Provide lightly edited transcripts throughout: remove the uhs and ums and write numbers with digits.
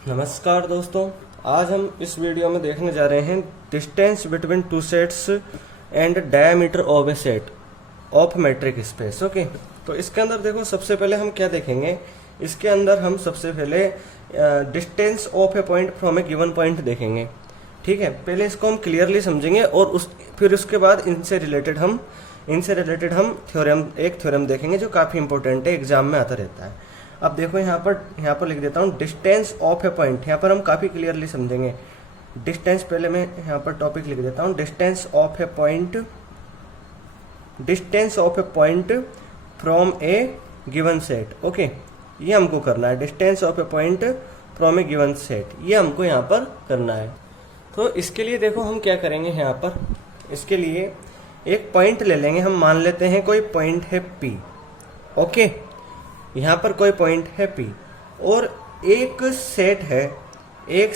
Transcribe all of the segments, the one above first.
नमस्कार दोस्तों, आज हम इस वीडियो में देखने जा रहे हैं distance between two sets and diameter of a set of metric space. Okay, तो इसके अंदर देखो, सबसे पहले हम क्या देखेंगे। इसके अंदर हम सबसे पहले distance of A point from A given point देखेंगे। ठीक है, पहले इसको हम क्लियरली समझेंगे और फिर उसके बाद इनसे रिलेटेड हम एक थ्योरम देखेंगे जो काफ़ी इंपॉर्टेंट है, एग्जाम में आता रहता है। अब देखो, यहाँ पर लिख देता हूँ डिस्टेंस ऑफ ए पॉइंट। यहाँ पर हम काफ़ी क्लियरली समझेंगे डिस्टेंस। पहले मैं यहाँ पर टॉपिक लिख देता हूँ, distance of A point from A given set. Okay, ये हमको करना है, distance of A point from A given set, ये हमको यहाँ पर करना है। तो इसके लिए देखो हम क्या करेंगे, यहाँ पर इसके लिए एक पॉइंट ले लेंगे। हम मान लेते हैं कोई पॉइंट है P। ओके, यहाँ पर कोई पॉइंट है P और एक सेट है, ये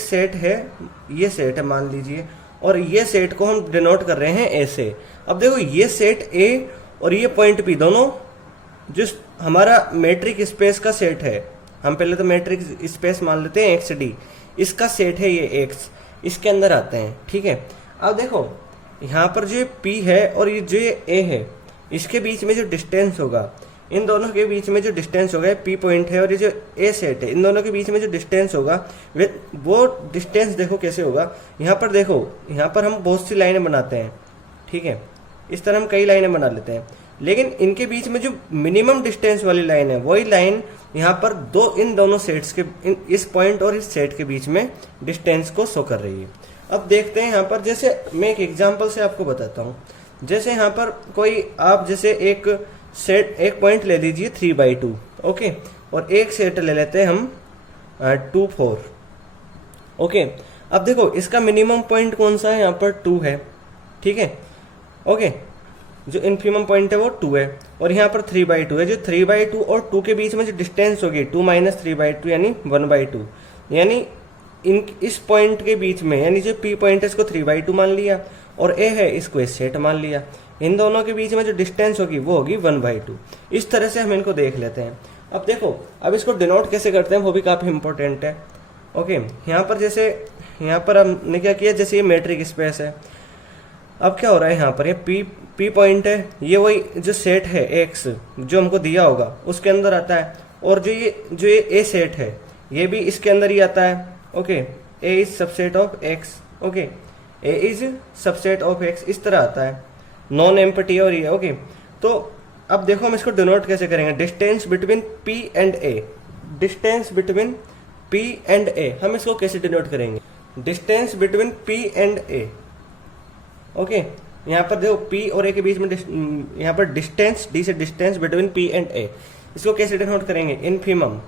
सेट है मान लीजिए, और ये सेट को हम डिनोट कर रहे हैं A से। अब देखो, ये सेट A और ये पॉइंट P दोनों जो हमारा मैट्रिक स्पेस का सेट है, हम पहले तो मैट्रिक स्पेस मान लेते हैं XD, इसका सेट है ये X, इसके अंदर आते हैं। ठीक है, अब देखो यहाँ पर जो P है और ये जो A है, इसके बीच में जो डिस्टेंस होगा, इन दोनों के बीच में जो डिस्टेंस होगा, P पॉइंट है और ये जो A सेट है, इन दोनों के बीच में जो डिस्टेंस होगा वो डिस्टेंस देखो कैसे होगा। यहाँ पर देखो, यहाँ पर हम बहुत सी लाइनें बनाते हैं। ठीक है, इस तरह हम कई लाइनें बना लेते हैं, लेकिन इनके बीच में जो मिनिमम डिस्टेंस वाली लाइन है, वही लाइन यहाँ पर इन दोनों सेट्स के, इस पॉइंट और इस सेट के बीच में डिस्टेंस को शो कर रही है। अब देखते हैं यहाँ पर, जैसे मैं एक एग्जाम्पल से आपको बताता हूँ। जैसे यहाँ पर कोई आप जैसे एक पॉइंट ले लीजिए 3/2। ओके, और एक सेट ले लेते हैं हम 2, 4। ओके, अब देखो इसका मिनिमम पॉइंट कौन सा है, यहाँ पर 2 है। ठीक है, ओके, जो इन्फिमम पॉइंट है वो 2 है, और यहाँ पर 3/2 है। जो 3/2 और 2 के बीच में जो डिस्टेंस होगी 2 - 3/2 यानी 1/2, यानी इस पॉइंट के बीच में, यानी जो P पॉइंट है इसको 3/2 मान लिया और A है इसको इस सेट मान लिया। इन दोनों के बीच में जो डिस्टेंस होगी वो होगी 1/2। इस तरह से हम इनको देख लेते हैं। अब देखो, अब इसको डिनोट कैसे करते हैं वो भी काफ़ी इंपॉर्टेंट है। ओके, यहाँ पर हमने क्या किया, जैसे ये मैट्रिक स्पेस है। अब क्या हो रहा है, यहाँ पर ये P पॉइंट है, ये वही जो सेट है X जो हमको दिया होगा उसके अंदर आता है, और जो ये A सेट है ये भी इसके अंदर ही आता है। Okay, A is subset of X। Okay, A is subset of X, इस तरह आता है, नॉन एम्प्टी और ये। ओके, तो अब देखो हम इसको डिनोट कैसे करेंगे, distance between P and A। Distance between P and A हम इसको कैसे डिनोट करेंगे, distance between P and A। Okay, यहाँ पर देखो P और A के बीच में यहाँ पर डिस्टेंस, D से distance between P and A, इसको कैसे डिनोट करेंगे, इनफिमम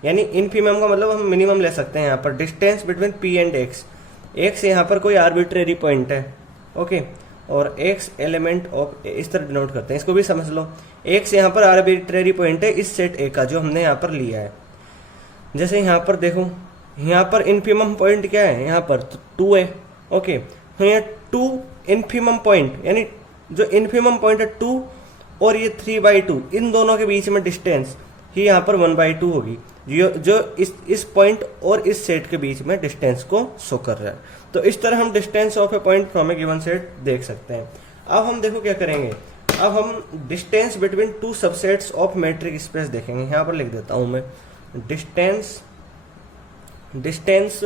यानी इनफिमम का मतलब हम मिनिमम ले सकते हैं। यहाँ पर distance between P and X यहाँ पर कोई आर्बिट्रेरी पॉइंट है। ओके, और X एलिमेंट ऑफ A, इस तरह डिनोट करते हैं, इसको भी समझ लो। X यहाँ पर आर्बिट्रेरी पॉइंट है इस सेट A का जो हमने यहाँ पर लिया है। जैसे यहाँ पर देखो, यहाँ पर इनफिमम पॉइंट क्या है, यहाँ पर 2 है। ओके, तो यहाँ 2 इनफिमम पॉइंट, यानी जो इनफिमम पॉइंट है 2 और ये 3/2, इन दोनों के बीच में डिस्टेंस ही यहाँ पर 1/2 होगी, जो इस पॉइंट और इस सेट के बीच में डिस्टेंस को शो कर रहा है। तो इस तरह हम distance of A point from A given set देख सकते हैं। अब हम देखो क्या करेंगे, अब हम distance between to subsets of matric space देखेंगे। यहाँ पर लिख देता हूँ मैं डिस्टेंस।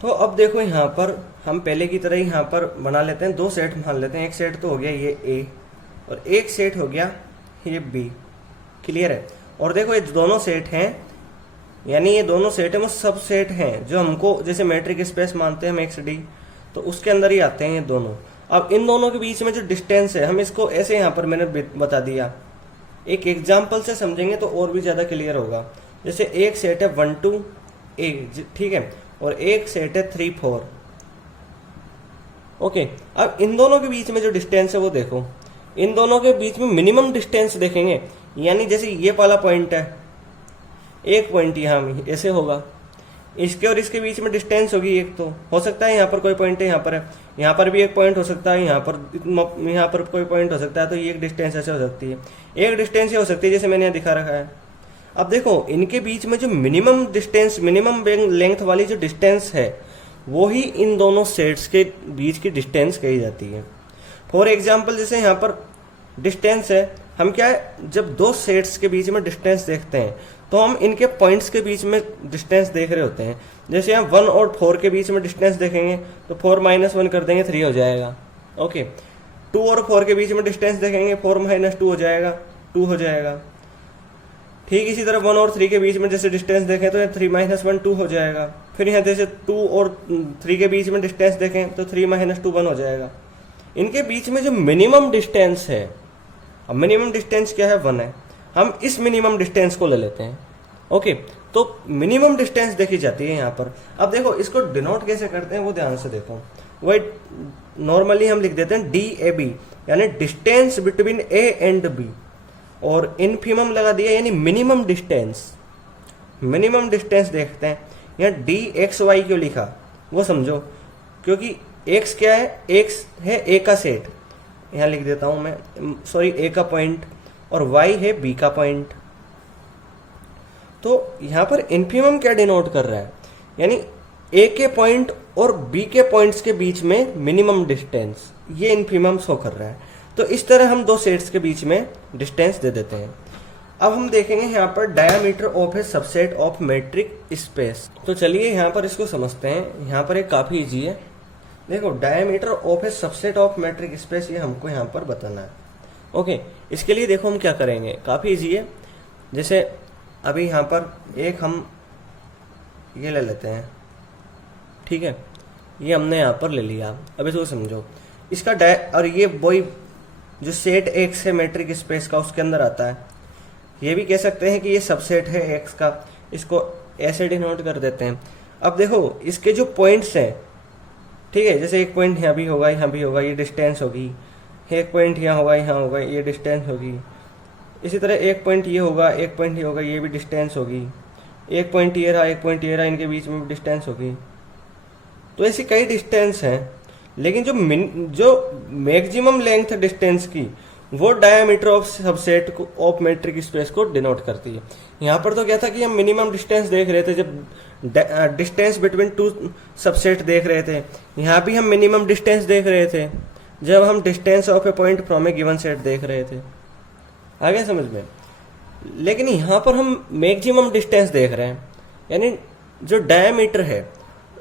तो अब देखो, यहाँ पर हम पहले की तरह ही यहाँ पर बना लेते हैं, 2 सेट मान लेते हैं। एक सेट तो हो गया ये A और एक सेट हो गया ये B। क्लियर है, और देखो ये दोनों सेट हैं, यानी ये दोनों सेट है वो सब सेट हैं जो हमको जैसे मैट्रिक स्पेस मानते हैं हम XD, तो उसके अंदर ही आते हैं ये दोनों। अब इन दोनों के बीच में जो डिस्टेंस है, हम इसको ऐसे यहाँ पर मैंने बता दिया, एक एग्जाम्पल से समझेंगे तो और भी ज़्यादा क्लियर होगा। जैसे एक सेट है 1 2 A, ठीक है, और एक सेट है 3 4। ओके, अब इन दोनों के बीच में जो डिस्टेंस है वो देखो, इन दोनों के बीच में मिनिमम डिस्टेंस देखेंगे, यानी जैसे ये वाला पॉइंट है, एक पॉइंट यहाँ ऐसे होगा, इसके और इसके बीच में डिस्टेंस होगी एक, तो हो सकता है यहाँ पर कोई पॉइंट है, यहाँ पर भी एक पॉइंट हो सकता है, यहाँ पर कोई पॉइंट हो सकता है, तो ये एक डिस्टेंस ऐसे हो सकती है। एक डिस्टेंस ये हो सकती है जैसे मैंने यहाँ दिखा रखा है। अब देखो इनके बीच में जो मिनिमम डिस्टेंस, मिनिमम लेंथ वाली जो डिस्टेंस है वो ही इन दोनों सेट्स के बीच की डिस्टेंस कही जाती है। फॉर एग्जाम्पल जैसे यहाँ पर डिस्टेंस है, हम क्या है जब दो सेट्स के बीच में डिस्टेंस देखते हैं तो हम इनके पॉइंट्स के बीच में डिस्टेंस देख रहे होते हैं। जैसे हम 1 और 4 के बीच में डिस्टेंस देखेंगे तो 4 - 1 कर देंगे 3 हो जाएगा। ओके, 2 और 4 के बीच में डिस्टेंस देखेंगे 4 - 2 हो जाएगा 2 हो जाएगा। ठीक इसी तरह 1 और 3 के बीच में जैसे डिस्टेंस देखें तो 3 - 1 2 हो जाएगा। फिर यहाँ जैसे 2 और 3 के बीच में डिस्टेंस देखें तो 3 - 2 1 हो जाएगा। इनके बीच में जो मिनिमम डिस्टेंस है, अब मिनिमम डिस्टेंस क्या है 1 है, हम इस मिनिमम डिस्टेंस को ले लेते हैं। ओके, तो मिनिमम डिस्टेंस देखी जाती है यहाँ पर। अब देखो इसको डिनोट कैसे करते हैं वो ध्यान से देखो। वही नॉर्मली हम लिख देते हैं DAB यानी distance between A and B, और इनफिमम लगा दिया यानी मिनिमम डिस्टेंस। मिनिमम डिस्टेंस देखते हैं, यहाँ DXY क्यों लिखा वो समझो, क्योंकि X क्या है, X है A का सेट, यहाँ लिख देता हूं मैं, सॉरी A का पॉइंट, और Y है B का पॉइंट। तो यहाँ पर इनफिमम क्या डिनोट कर रहा है, यानी A के पॉइंट और B के पॉइंट्स के बीच में मिनिमम डिस्टेंस, ये इनफिमम शो कर रहा है। तो इस तरह हम दो सेट्स के बीच में डिस्टेंस दे देते हैं। अब हम देखेंगे यहाँ पर diameter of a subset of metric space. तो चलिए यहाँ पर इसको समझते हैं। यहाँ पर एक काफी इजी है, देखो diameter of a subset of metric space, ये हमको यहाँ पर बताना है। ओके, इसके लिए देखो हम क्या करेंगे, काफी इजी है। जैसे अभी यहाँ पर एक हम ये ले लेते हैं, ठीक है, ये हमने यहाँ पर ले लिया। अब इसको समझो, इसका और ये वही जो सेट एक्स है मेट्रिक स्पेस का उसके अंदर आता है। ये भी कह सकते हैं कि ये सबसेट है एक्स का, इसको ऐसे डिनोट कर देते हैं। अब देखो इसके जो पॉइंट्स हैं, ठीक है, जैसे एक पॉइंट यहाँ भी होगा, यहाँ भी होगा, ये डिस्टेंस होगी। एक पॉइंट यहाँ होगा, यहाँ होगा, ये डिस्टेंस होगी। इसी तरह एक पॉइंट ये होगा, एक पॉइंट ये होगा, ये भी डिस्टेंस होगी। एक पॉइंट ये रहा, एक पॉइंट ये रहा, इनके बीच में भी डिस्टेंस होगी। तो ऐसी कई डिस्टेंस हैं, लेकिन जो मैक्सिमम लेंथ डिस्टेंस की वो diameter of subset of metric space को डिनोट करती है। यहाँ पर तो क्या था कि हम मिनिमम डिस्टेंस देख रहे थे जब डिस्टेंस बिटवीन टू सबसेट देख रहे थे। यहाँ भी हम मिनिमम डिस्टेंस देख रहे थे जब हम distance of A point from A given set देख रहे थे। आ गया समझ में? लेकिन यहाँ पर हम मैक्सिमम डिस्टेंस देख रहे हैं, यानी जो डायमीटर है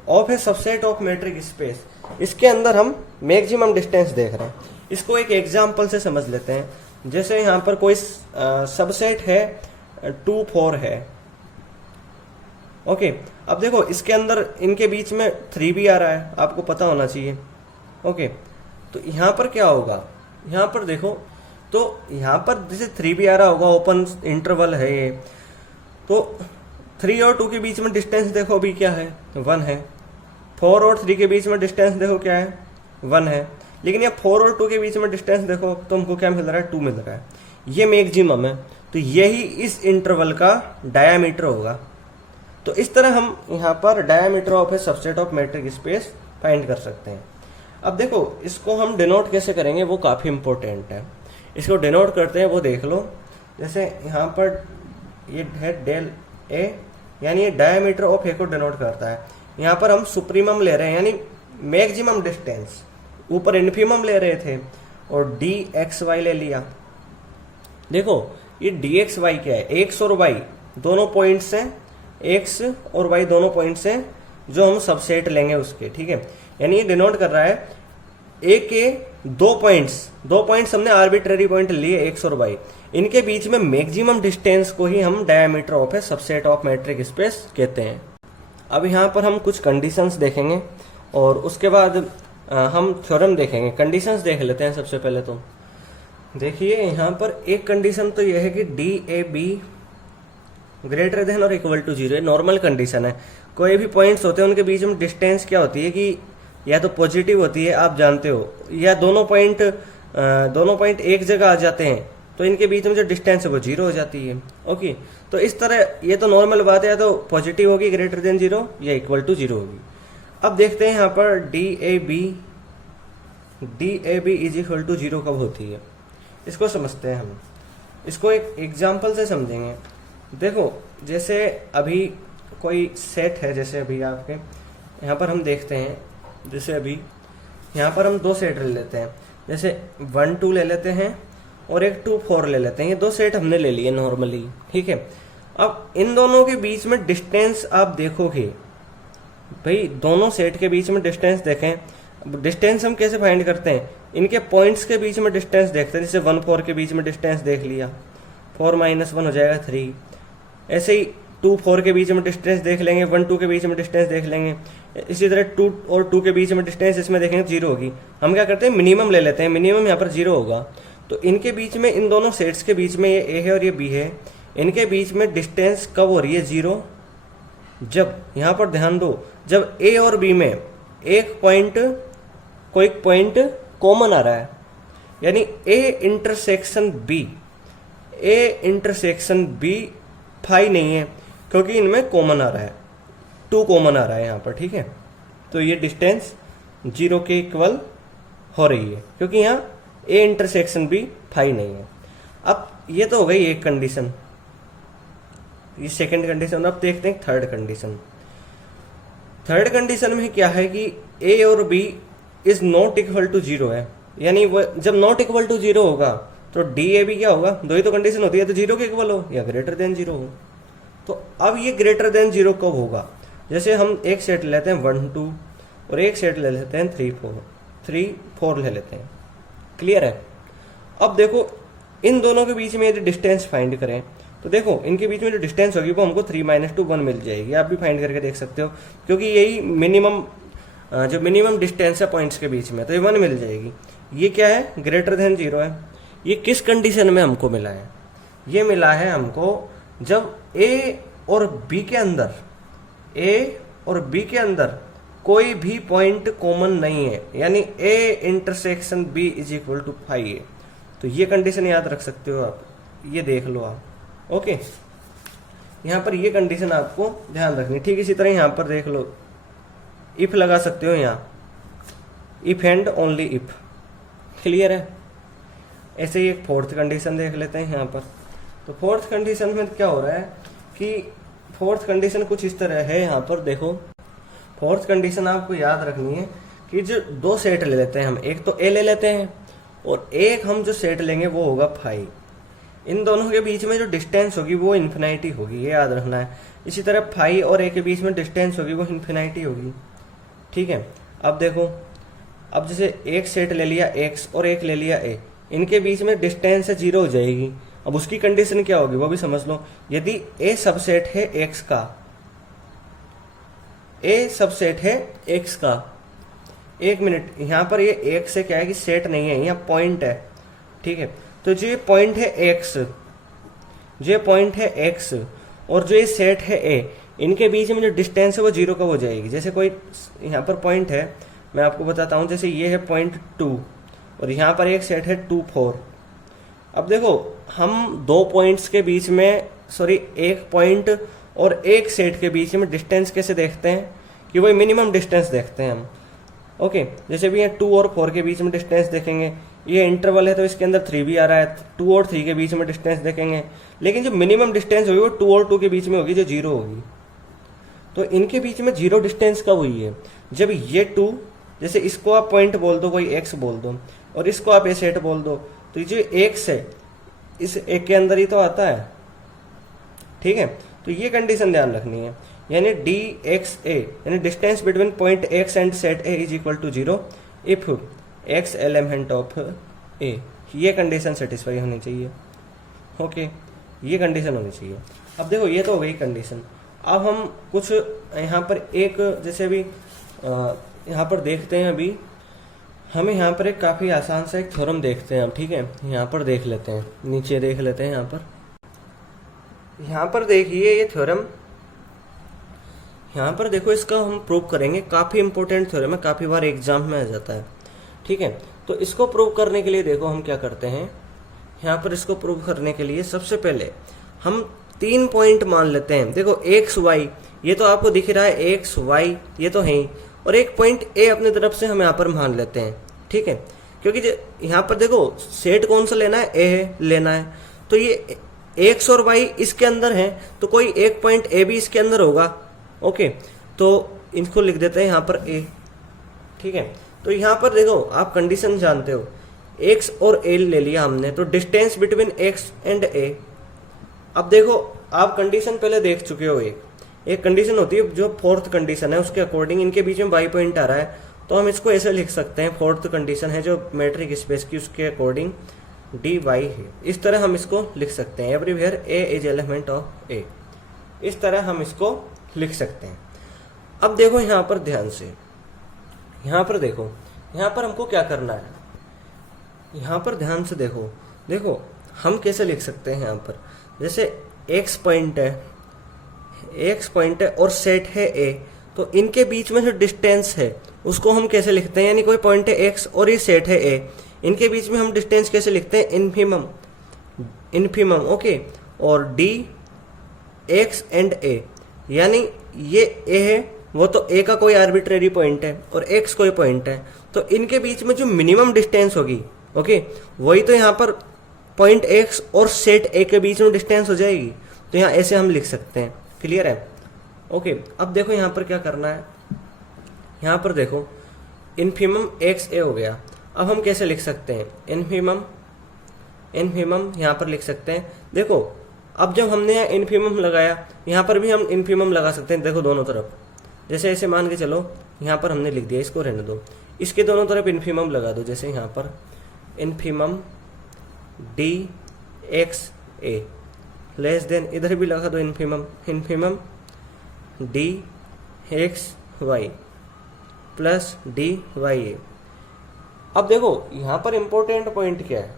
of a subset of metric space, इसके अंदर हम मैक्सिमम डिस्टेंस देख रहे हैं। इसको एक एग्जांपल से समझ लेते हैं। जैसे यहाँ पर कोई सबसेट है 2 4 है। ओके, अब देखो इसके अंदर इनके बीच में 3 भी आ रहा है, आपको पता होना चाहिए। ओके, तो यहाँ पर क्या होगा, यहाँ पर देखो, तो यहाँ पर जैसे 3 भी आ रहा होगा, ओपन इंटरवल है ये, तो 3 और 2 के बीच में डिस्टेंस देखो अभी क्या है, 1 है। 4 और 3 के बीच में डिस्टेंस देखो क्या है, 1 है। लेकिन ये 4 और 2 के बीच में डिस्टेंस देखो तो हमको क्या मिल रहा है, 2 मिल रहा है। ये मैक्सिमम है, तो यही इस इंटरवल का डायमीटर होगा। तो इस तरह हम यहाँ पर diameter of a subset of metric space find कर सकते हैं। अब देखो इसको हम डिनोट कैसे करेंगे वो काफ़ी इंपॉर्टेंट है। इसको डिनोट करते हैं वो देख लो। जैसे यहाँ पर ये है डेल ए, यानी ये डायमीटर ऑफ ए को डिनोट करता है। यहाँ पर हम सुप्रीमम ले रहे हैं यानी मैक्सिमम डिस्टेंस, ऊपर इनफिमम ले रहे थे और DXY ले लिया। देखो ये DXY क्या है, X और Y दोनों पॉइंट्स हैं, X और Y दोनों पॉइंट्स हैं जो हम सबसेट लेंगे उसके, ठीक है। यानी ये डिनोट कर रहा है ए के दो पॉइंट्स हमने आर्बिट्ररी पॉइंट लिए X और Y, इनके बीच में मैक्सिमम डिस्टेंस को ही हम diameter of a subset of metric space कहते हैं। अब यहाँ पर हम कुछ कंडीशंस देखेंगे और उसके बाद हम थ्योरम देखेंगे। कंडीशंस देख लेते हैं सबसे पहले। तो देखिए यहाँ पर एक कंडीशन तो यह है कि DAB ग्रेटर देन और इक्वल टू 0, नॉर्मल कंडीशन है। कोई भी पॉइंट्स होते हैं उनके बीच में डिस्टेंस क्या होती है कि या तो पॉजिटिव होती है, आप जानते हो, या दोनों पॉइंट एक जगह आ जाते हैं तो इनके बीच में जो डिस्टेंस है वो 0 हो जाती है। ओके, तो इस तरह ये तो नॉर्मल बात है, या तो पॉजिटिव होगी ग्रेटर देन 0 या इक्वल टू 0 होगी। अब देखते हैं यहाँ पर DAB इज इक्वल टू 0 कब होती है, इसको समझते हैं हम। इसको एक एग्जाम्पल से समझेंगे। देखो जैसे अभी कोई सेट है, जैसे अभी आपके यहाँ पर हम देखते हैं, जैसे अभी यहाँ पर हम दो सेट ले लेते हैं, जैसे 1 2 ले लेते हैं और एक 2 4 ले लेते हैं। ये दो सेट हमने ले लिए नॉर्मली, ठीक है। अब इन दोनों के बीच में डिस्टेंस आप देखोगे भाई, दोनों सेट के बीच में डिस्टेंस देखें। डिस्टेंस हम कैसे फाइंड करते हैं, इनके पॉइंट्स के बीच में डिस्टेंस देखते हैं। जैसे 1 4 के बीच में डिस्टेंस देख लिया, 4 - 1 हो जाएगा 3। ऐसे ही 2 4 के बीच में डिस्टेंस देख लेंगे, 1 2 के बीच में डिस्टेंस देख लेंगे। इसी तरह 2 और 2 के बीच में डिस्टेंस इसमें देखेंगे 0 होगी। हम क्या करते हैं, मिनिमम ले लेते हैं, मिनिमम यहाँ पर 0 होगा। तो इनके बीच में, इन दोनों सेट्स के बीच में, ये ए है और ये बी है, इनके बीच में डिस्टेंस कब हो रही है 0, जब यहाँ पर ध्यान दो, जब ए और बी में एक पॉइंट, कोई पॉइंट कॉमन आ रहा है, यानी A intersection B, A intersection B phi नहीं है क्योंकि इनमें कॉमन आ रहा है, 2 कॉमन आ रहा है यहाँ पर, ठीक है। तो ये डिस्टेंस 0 के इक्वल हो रही है क्योंकि यहाँ ए इंटरसेक्शन बी फाई नहीं है। अब ये तो हो गई एक कंडीशन, ये सेकंड कंडीशन। अब देखते हैं थर्ड कंडीशन। थर्ड कंडीशन में क्या है कि ए और B is not equal to 0 है, यानी वो जब नॉट इक्वल टू 0 होगा तो डी ए बी क्या होगा, दो ही तो कंडीशन होती है, तो 0 के इक्वल हो या ग्रेटर देन 0 हो। तो अब ये ग्रेटर देन 0 कब होगा, जैसे हम एक सेट लेते हैं 1 2 और एक सेट ले लेते हैं 3 4 ले लेते हैं, क्लियर है। अब देखो इन दोनों के बीच में यदि डिस्टेंस फाइंड करें तो देखो इनके बीच में जो डिस्टेंस होगी वो हमको 3 - 2 1 मिल जाएगी। आप भी फाइंड करके देख सकते हो क्योंकि यही मिनिमम, जो मिनिमम डिस्टेंस है पॉइंट्स के बीच में, तो ये 1 मिल जाएगी। ये क्या है, ग्रेटर देन 0 है। ये किस कंडीशन में हमको मिला है, ये मिला है हमको जब ए और बी के अंदर, ए और बी के अंदर कोई भी पॉइंट कॉमन नहीं है, यानी A intersection B is equal to phi है। तो ये कंडीशन याद रख सकते हो आप, ये देख लो आप, ओके। यहाँ पर ये कंडीशन आपको ध्यान रखनी। ठीक इसी तरह यहाँ पर देख लो, इफ लगा सकते हो यहाँ, if and only if, clear है। ऐसे ही एक फोर्थ कंडीशन देख लेते हैं यहाँ पर। तो फोर्थ कंडीशन में क्या हो रहा है कि फोर्थ कंडीशन कुछ इस तरह है, यहाँ पर देखो। फोर्थ कंडीशन आपको याद रखनी है कि जो दो सेट ले लेते हैं हम, एक तो ए ले लेते हैं और एक हम जो सेट लेंगे वो होगा फाई। इन दोनों के बीच में जो डिस्टेंस होगी वो इन्फिनिटी होगी, ये याद रखना है। इसी तरह फाई और ए के बीच में डिस्टेंस होगी वो इन्फिनिटी होगी, ठीक है। अब देखो, अब जैसे एक सेट ले लिया एक्स और एक ले लिया ए, इनके बीच में डिस्टेंस है 0 हो जाएगी। अब उसकी कंडीशन क्या होगी वो भी समझ लो। यदि ए सबसेट है एक्स का, ए सबसेट है एक्स का, एक मिनट, यहाँ पर ये एक्स से क्या है कि सेट नहीं है, यहाँ पॉइंट है, ठीक है। तो जो ये पॉइंट है एक्स, जो ये पॉइंट है एक्स और जो ये सेट है ए, इनके बीच में जो डिस्टेंस है वो 0 कब हो जाएगी। जैसे कोई यहाँ पर पॉइंट है, मैं आपको बताता हूँ, जैसे ये है पॉइंट 2 और यहाँ पर एक सेट है 2 4। अब देखो हम दो पॉइंट्स के बीच में, सॉरी एक पॉइंट और एक सेट के बीच में डिस्टेंस कैसे देखते हैं कि वही मिनिमम डिस्टेंस देखते हैं हम, ओके। जैसे भी ये 2 और 4 के बीच में डिस्टेंस देखेंगे, ये इंटरवल है तो इसके अंदर 3 भी आ रहा है, 2 और 3 के बीच में डिस्टेंस देखेंगे, लेकिन जो मिनिमम डिस्टेंस होगी वो 2 और 2 के बीच में होगी जो 0 होगी। तो इनके बीच में 0 डिस्टेंस कब हुई है, जब ये 2, जैसे इसको आप पॉइंट बोल दो, कोई एक्स बोल दो, और इसको आप ए सेट बोल दो, तो ये जो एक्स है इस एक के अंदर ही तो आता है, ठीक है। तो ये कंडीशन ध्यान रखनी है, यानी डी एक्स ए, यानी distance between point x and set A is equal to 0 if x element of A. ये कंडीशन सेटिस्फाई होनी चाहिए, ओके, ये कंडीशन होनी चाहिए। अब देखो ये तो हो गई कंडीशन। अब हम कुछ यहाँ पर एक, जैसे अभी यहाँ पर देखते हैं, अभी हमें यहाँ पर एक काफ़ी आसान सा एक थ्योरम देखते हैं हम, ठीक है। यहाँ पर देख लेते हैं, नीचे देख लेते हैं। यहाँ पर देखिए ये थ्योरम, यहाँ पर देखो, इसका हम प्रूव करेंगे। काफ़ी इंपॉर्टेंट थ्योरम है, काफ़ी बार एग्जाम में आ जाता है, ठीक है। तो इसको प्रूव करने के लिए देखो हम क्या करते हैं। यहाँ पर इसको प्रूव करने के लिए सबसे पहले हम 3 पॉइंट मान लेते हैं। देखो एक्स वाई, ये तो आपको दिख रहा है, एक्स वाई ये तो है ही, और एक पॉइंट ए अपनी तरफ से हम यहाँ पर मान लेते हैं, ठीक है। क्योंकि यहाँ पर देखो सेट कौन सा लेना है, ए लेना है, तो ये एक्स और वाई इसके अंदर है तो कोई एक पॉइंट ए भी इसके अंदर होगा। ओके, तो इनको लिख देते हैं यहाँ पर ए। ठीक है, तो यहाँ पर देखो आप कंडीशन जानते हो, एक्स और ए ले लिया हमने, तो डिस्टेंस बिटवीन एक्स एंड ए। अब देखो आप कंडीशन पहले देख चुके हो, एक कंडीशन होती है जो फोर्थ कंडीशन है, उसके अकॉर्डिंग इनके बीच में वाई पॉइंट आ रहा है, तो हम इसको ऐसे लिख सकते हैं, फोर्थ कंडीशन है जो मेट्रिक स्पेस की, उसके अकॉर्डिंग डी वाई है। इस तरह हम इसको लिख सकते हैं, everywhere a is element of A. इस तरह हम इसको लिख सकते हैं। अब देखो यहाँ पर ध्यान से, यहाँ पर देखो, यहाँ पर हमको क्या करना है, यहाँ पर ध्यान से देखो, देखो हम कैसे लिख सकते हैं। यहाँ पर जैसे एक्स पॉइंट है, एक्स पॉइंट है और सेट है ए, तो इनके बीच में जो डिस्टेंस है उसको हम कैसे लिखते हैं, यानी कोई पॉइंट है एक्स और ये सेट है ए, इनके बीच में हम डिस्टेंस कैसे लिखते हैं, इन्फीमम, इन्फीमम। ओके, और डी एक्स एंड ए, यानी ये ए है, वो तो ए का कोई आर्बिट्रेरी पॉइंट है और एक्स कोई पॉइंट है, तो इनके बीच में जो मिनिमम डिस्टेंस होगी, ओके, वही तो यहाँ पर पॉइंट एक्स और सेट ए के बीच में डिस्टेंस हो जाएगी। तो यहाँ ऐसे हम लिख सकते हैं। क्लियर है? ओके, अब देखो यहाँ पर क्या करना है, यहाँ पर देखो इन्फीमम एक्स ए हो गया। अब हम कैसे लिख सकते हैं, इन्फीमम, इन्फीमम यहाँ पर लिख सकते हैं। देखो अब जब हमने यहाँ इन्फीमम लगाया, यहाँ पर भी हम इन्फीमम लगा सकते हैं। देखो दोनों तरफ, जैसे ऐसे मान के चलो, यहाँ पर हमने लिख दिया, इसको रहने दो, इसके दोनों तरफ इन्फीमम लगा दो। जैसे यहाँ पर infimum d x A less than, इधर भी लगा दो infimum, infimum d x y plus d Y A. अब देखो यहाँ पर इंपॉर्टेंट पॉइंट क्या है,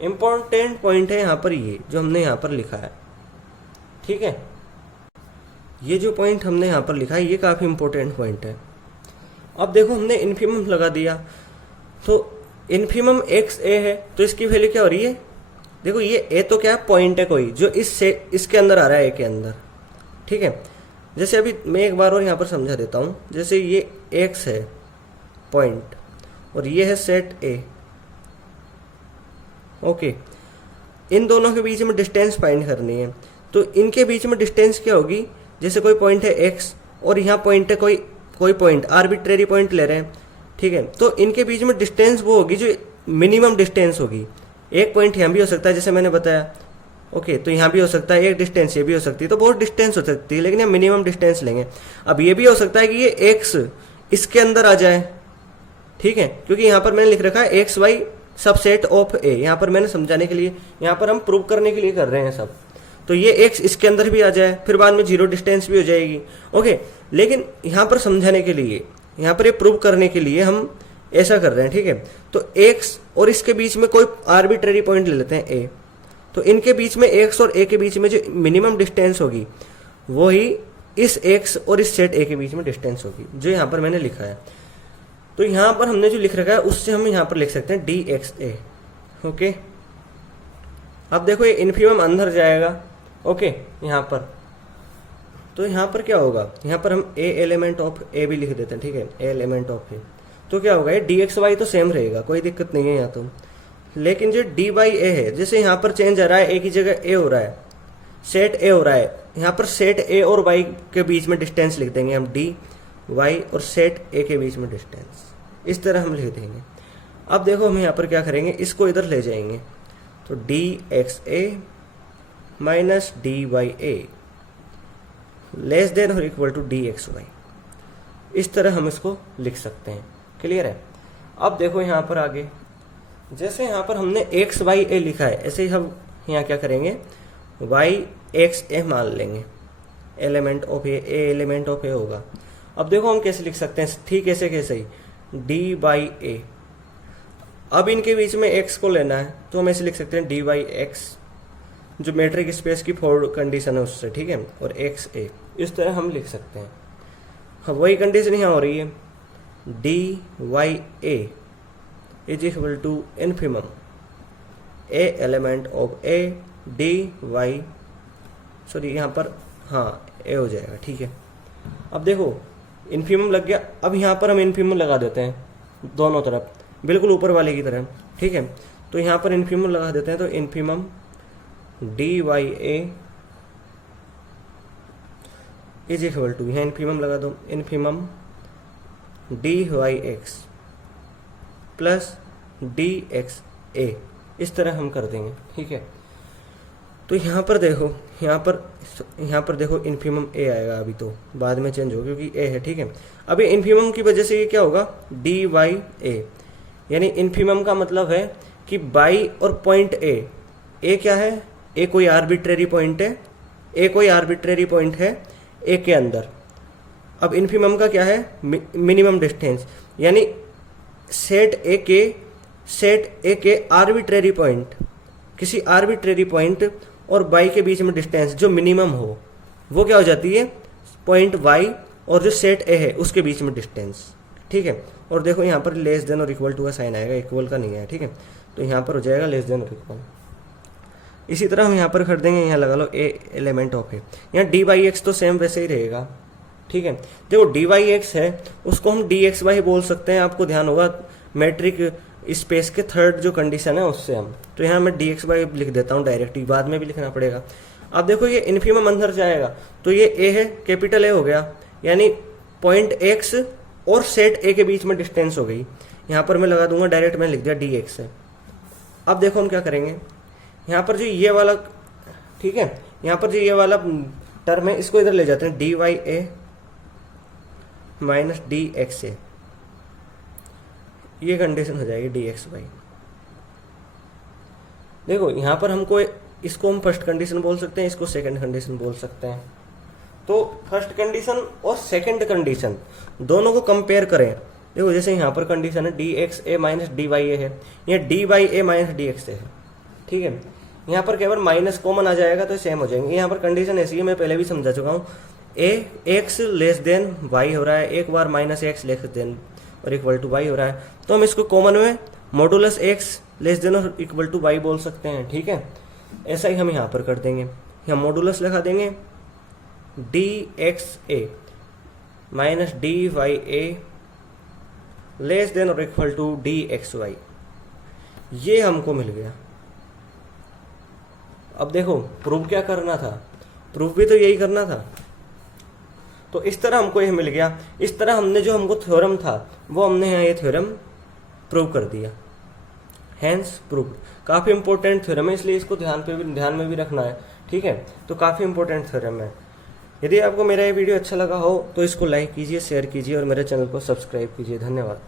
इंपॉर्टेंट पॉइंट है यहाँ पर ये जो हमने यहाँ पर लिखा है। ठीक है, ये जो पॉइंट हमने यहाँ पर लिखा है ये काफी इंपॉर्टेंट पॉइंट है। अब देखो हमने इन्फीमम लगा दिया, तो इन्फीमम एक्स ए है, तो इसकी वैल्यू क्या हो रही है, देखो ये ए तो क्या है, पॉइंट है कोई जो इसके अंदर आ रहा है, ए के अंदर। ठीक है, जैसे अभी मैं एक बार और यहाँ पर समझा देता हूँ। जैसे ये एक्स है पॉइंट और ये है सेट ए। ओके, इन दोनों के बीच में डिस्टेंस फाइंड करनी है, तो इनके बीच में डिस्टेंस क्या होगी, जैसे कोई पॉइंट है एक्स और यहाँ पॉइंट है कोई पॉइंट, आर्बिट्रेरी पॉइंट ले रहे हैं। ठीक है, तो इनके बीच में डिस्टेंस वो होगी जो मिनिमम डिस्टेंस होगी। एक पॉइंट यहाँ भी हो सकता है जैसे मैंने बताया। ओके, तो यहाँ भी हो सकता है, एक डिस्टेंस ये भी हो सकती है, तो बहुत डिस्टेंस हो सकती है, लेकिन हम मिनिमम डिस्टेंस लेंगे। अब ये भी हो सकता है कि ये एक्स इसके अंदर आ जाए। ठीक है, क्योंकि यहाँ पर मैंने लिख रखा है एक्स वाई सबसेट ऑफ ए, यहाँ पर मैंने समझाने के लिए, यहाँ पर हम प्रूव करने के लिए कर रहे हैं सब। तो ये एक्स इसके अंदर भी आ जाए, फिर बाद में जीरो डिस्टेंस भी हो जाएगी। ओके, लेकिन यहाँ पर समझाने के लिए, यहाँ पर ये प्रूव करने के लिए हम ऐसा कर रहे हैं। ठीक है, तो एक्स और इसके बीच में कोई आर्बिट्रेरी पॉइंट ले लेते हैं ए, तो इनके बीच में एक्स और ए के बीच में जो मिनिमम डिस्टेंस होगी वो ही इस एक्स और इस सेट ए के बीच में डिस्टेंस होगी, जो यहाँ पर मैंने लिखा है। तो यहाँ पर हमने जो लिख रखा है उससे हम यहाँ पर लिख सकते हैं डी एक्स ए। ओके, अब देखो ये इन्फीमम अंदर जाएगा। ओके, यहाँ पर तो यहाँ पर क्या होगा, यहाँ पर हम ए एलिमेंट ऑफ ए भी लिख देते हैं। ठीक है, ए एलिमेंट ऑफ ए, तो क्या होगा, ये डी एक्स वाई तो सेम रहेगा, कोई दिक्कत नहीं है यहाँ तो। लेकिन जो डी वाई ए है, जैसे यहाँ पर चेंज आ रहा है, ए की जगह ए हो रहा है, सेट ए हो रहा है, यहाँ पर सेट ए और वाई के बीच में डिस्टेंस लिख देंगे हम, डी वाई और सेट ए के बीच में डिस्टेंस, इस तरह हम लिख देंगे। अब देखो हम यहाँ पर क्या करेंगे, इसको इधर ले जाएंगे, तो D x A minus D Y A less than और equal to D x Y, इस तरह हम इसको लिख सकते हैं। क्लियर है? अब देखो यहाँ पर आगे, जैसे यहाँ पर हमने एक्स वाई ए लिखा है, ऐसे ही हम यहाँ क्या करेंगे, वाई एक्स ए मान लेंगे, element of A element of A होगा। अब देखो हम कैसे लिख सकते हैं, ठीक ऐसे कैसे ही, डी बाई ए। अब इनके बीच में एक्स को लेना है, तो हम ऐसे लिख सकते हैं डी बाई एक्स, जो मेट्रिक स्पेस की फोर कंडीशन है उससे। ठीक है, और एक्स ए, इस तरह हम लिख सकते हैं। हाँ, वही कंडीशन यहाँ हो रही है, D Y A is equal to infimum A element of A D Y, sorry यहाँ पर हाँ ए हो जाएगा। ठीक है, अब देखो इन्फीमम लग गया। अब यहाँ पर हम इन्फीमम लगा देते हैं दोनों तरफ, बिल्कुल ऊपर वाले की तरह। ठीक है, तो यहाँ पर इन्फीमम लगा देते हैं, तो infimum d Y A is equal to, यहाँ इन्फीमम लगा दो, infimum d y x plus d x A, इस तरह हम कर देंगे। ठीक है, तो यहाँ पर देखो, यहाँ पर देखो इन्फीमम ए आएगा, अभी तो बाद में चेंज हो क्योंकि ए है। ठीक है, अभी इन्फीमम की वजह से ये क्या होगा, डी वाई ए, यानी इन्फीमम का मतलब है कि बाई और पॉइंट ए क्या है, ए कोई आर्बिट्रेरी पॉइंट है, ए कोई आर्बिट्रेरी पॉइंट है ए के अंदर। अब इन्फीमम का क्या है, मिनिमम डिस्टेंस, यानी सेट ए के आर्बिट्रेरी पॉइंट, किसी आर्बिट्रेरी पॉइंट और बाई के बीच में डिस्टेंस जो मिनिमम हो, वो क्या हो जाती है, पॉइंट वाई और जो सेट ए है उसके बीच में डिस्टेंस। ठीक है, और देखो यहाँ पर लेस देन और इक्वल टू का साइन आएगा, इक्वल का नहीं है। ठीक है, तो यहाँ पर हो जाएगा लेस देन और इक्वल। इसी तरह हम यहाँ पर कर देंगे, यहाँ लगा लो ए एलिमेंट ऑफ ए, यहाँ डी वाई एक्स तो सेम वैसे ही रहेगा। ठीक है, देखो डी वाई एक्स है उसको हम डी एक्स वाई बोल सकते हैं, आपको ध्यान होगा मैट्रिक स्पेस के थर्ड जो कंडीशन है उससे हम, तो यहाँ मैं डी एक्स वाई लिख देता हूँ डायरेक्ट ही, बाद में भी लिखना पड़ेगा। अब देखो ये इन्फीमम अंदर जाएगा तो ये ए है, कैपिटल ए हो गया, यानी पॉइंट एक्स और सेट ए के बीच में डिस्टेंस हो गई। यहाँ पर मैं लगा दूंगा डायरेक्ट, मैंने लिख दिया डी एक्स है। अब देखो हम क्या करेंगे, यहाँ पर जो ये वाला, ठीक है, यहाँ पर जो ये वाला टर्म है इसको इधर ले जाते हैं, डी वाई ए माइनस डी एक्स ए, ये कंडीशन हो जाएगी डी एक्स वाई। देखो यहाँ पर हमको, इसको हम फर्स्ट कंडीशन बोल सकते हैं, इसको सेकंड कंडीशन बोल सकते हैं। तो फर्स्ट कंडीशन और सेकंड कंडीशन दोनों को कंपेयर करें। देखो जैसे यहाँ पर कंडीशन है D x A minus D Y ए है, यहाँ डी वाई ए माइनस डी एक्स ए है। ठीक है, यहाँ पर केवल माइनस कॉमन आ जाएगा तो सेम हो जाएंगे। यहाँ पर कंडीशन ऐसी है, मैं पहले भी समझा चुका हूँ, ए एक्स लेस देन वाई हो रहा है, एक बार माइनस एक्स लेस देन और इक्वल टू वाई हो रहा है, तो हम इसको कॉमन में मॉडुलस एक्स लेस देन और इक्वल टू वाई बोल सकते हैं। ठीक है, ऐसा ही हम यहाँ पर कर देंगे, यहाँ मॉडुलस लगा देंगे D x A minus D Y A less than और equal to D x Y, ये हमको मिल गया। अब देखो प्रूफ क्या करना था, प्रूफ भी तो यही करना था। तो इस तरह हमको ये मिल गया, इस तरह हमने जो हमको थ्योरम था वो हमने यहाँ ये थ्योरम प्रूव कर दिया, हैंस प्रूव। काफ़ी इंपॉर्टेंट थ्योरम है, इसलिए इसको ध्यान में भी रखना है। ठीक है, तो काफ़ी इंपॉर्टेंट थ्योरम है। यदि आपको मेरा ये वीडियो अच्छा लगा हो तो इसको लाइक कीजिए, शेयर कीजिए और मेरे चैनल को सब्सक्राइब कीजिए। धन्यवाद।